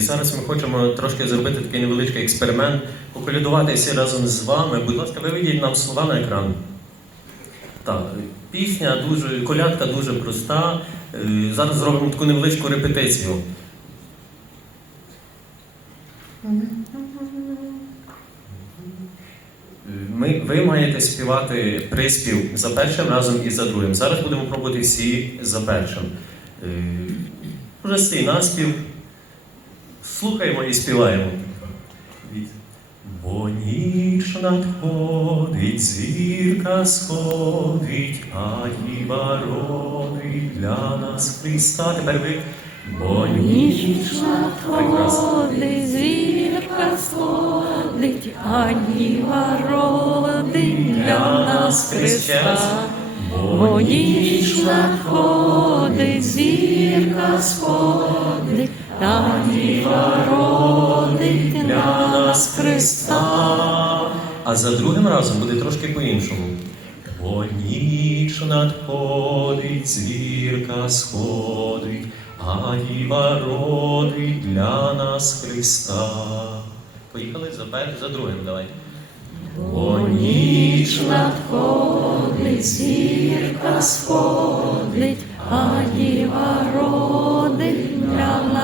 І зараз ми хочемо трошки зробити такий невеличкий експеримент, поколядувати всі разом з вами. Будь ласка, виведіть нам слова на екран. Так, пісня дуже, колядка дуже проста. Е, Зараз зробимо таку невеличку репетицію. Ми, ви маєте співати приспів за першим разом і за другим. Зараз будемо пробувати всі за першим. Е, Простий наспів. Слухаємо і співаємо. Бо ніч надходить, зірка сходить, а діва родить для нас Христа. Тепер ви. Бо ніч Надходить, зірка сходить, а діва родить для нас Христа. Бо ніч надходить, зірка сходить, а діва родить для нас Христа. А за другим разом буде трошки по-іншому. Бо ніч надходить, звірка сходить, а діва родить для нас Христа. Поїхали за першим, за другим, давай. Бо ніч надходить, зірка сходить, а діва родить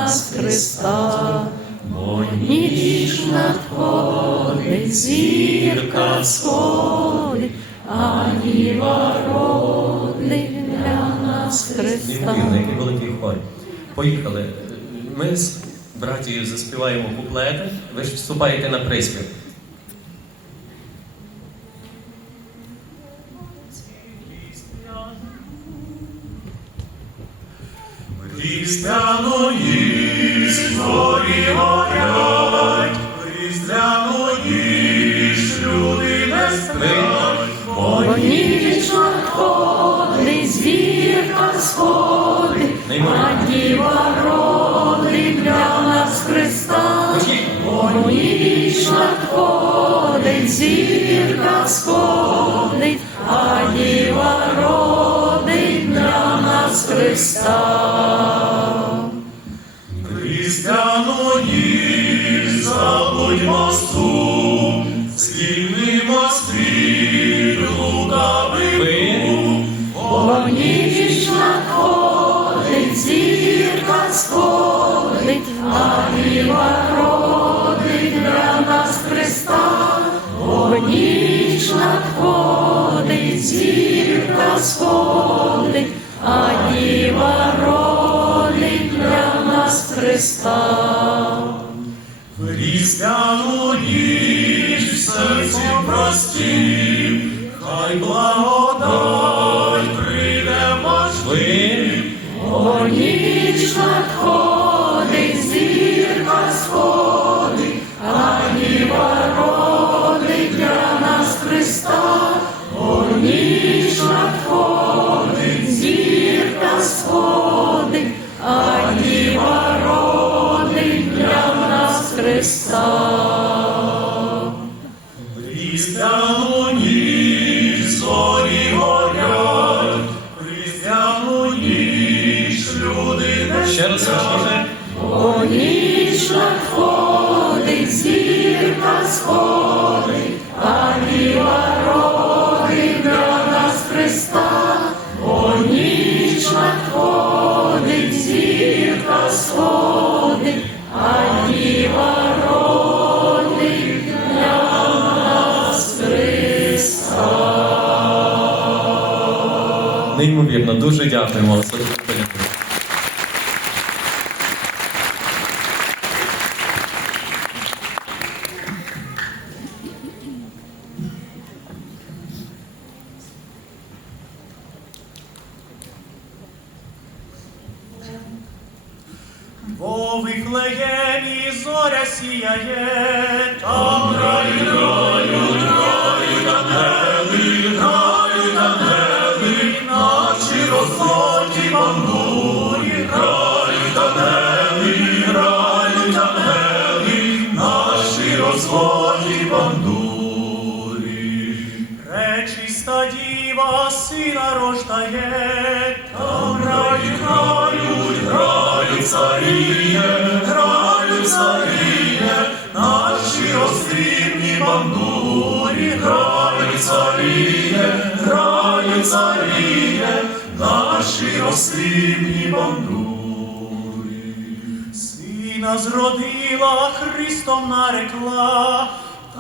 нас Христа. Бо Ніч надходить, зірка сходить, а діва родить для нас Христа. Який великий хор. Поїхали. Ми з братією заспіваємо куплети, ви ж вступаєте на приспів. Різдвяну ніч зорі горять, Різдвяну ніч люди не сплять, Бо ніч надходить, зірка сходить, а Неймовірно. діва родить для нас Христа. Бо ніч надходить, зірка сходить, а Христа. Ніч забудь мосту, Звільнимо світ лукавий Ви Бо ніч надходить, зірка сходить, а діва родить для нас Христа. Бо ніч надходить, зірка сходить, а Христа. Різдвяну ніч в серці прості, хай благодать прийде ваш о Бо Ніч зорі горять, Різдвяну ніч люди не важніше. О ніч надходить, зірка сходить, а діва родить для нас Христа. О ніч надходить, зірка сходить, Неймовірно, дуже дякуємо. за таку. Во Вифлеємі зоря сіяє, там грають, грають, Грає, там грає, грають, грають царіє, грають царіє, наші острівні бандурі, грають царіє, грають наші острівні бандурі. Сина зродила, Христом нарекла,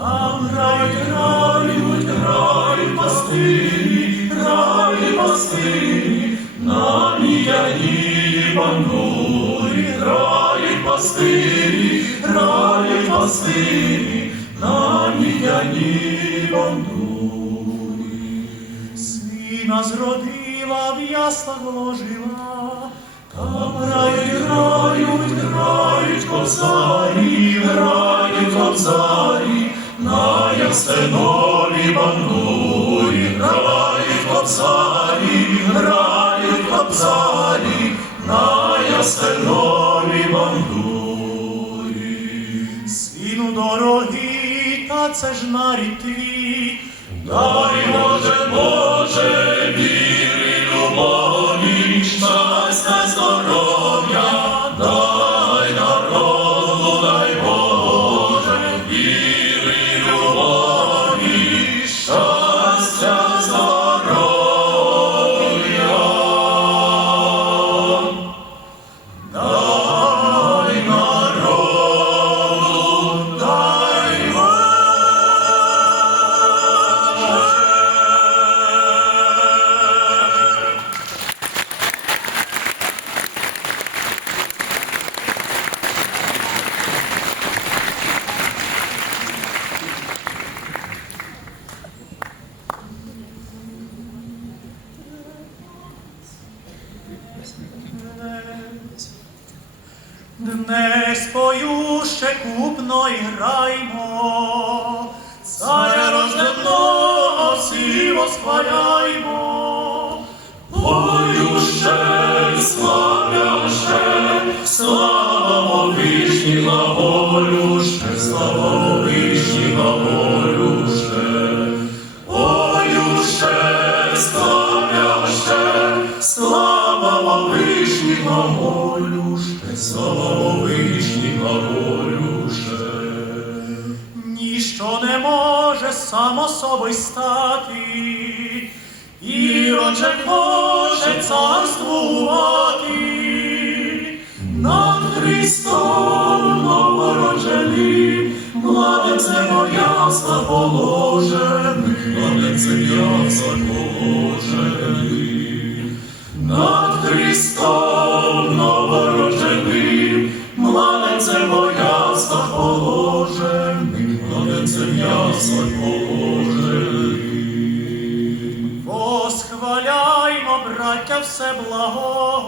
там грають, грають, грають пастирі, грають пастирі, На м'яній бандурі грають пастирі, грають пастирі, на м'яній бандурі. Сина зродила, в яслах вложила, там грають, грають, грають Кобзарі, грають кобзарі, на ясенові бандурі, грають кобзарі, грають кобзарі, на ястерновій бандурі. Сину дорогий, та це ж нарід твій, Дай Боже, Боже, віри, любові, Днес пою ще купно і граймо, царя рожденого всі восхваляймо. Волю слава вишні на волю. Ніщо не може само собою стати, і отже може царствувати. Над Христом новороджений, младенце моя положений, младенце ясла положений. Младенце моя положений, младенце ясла положений. Восхваляймо, браття, все благого,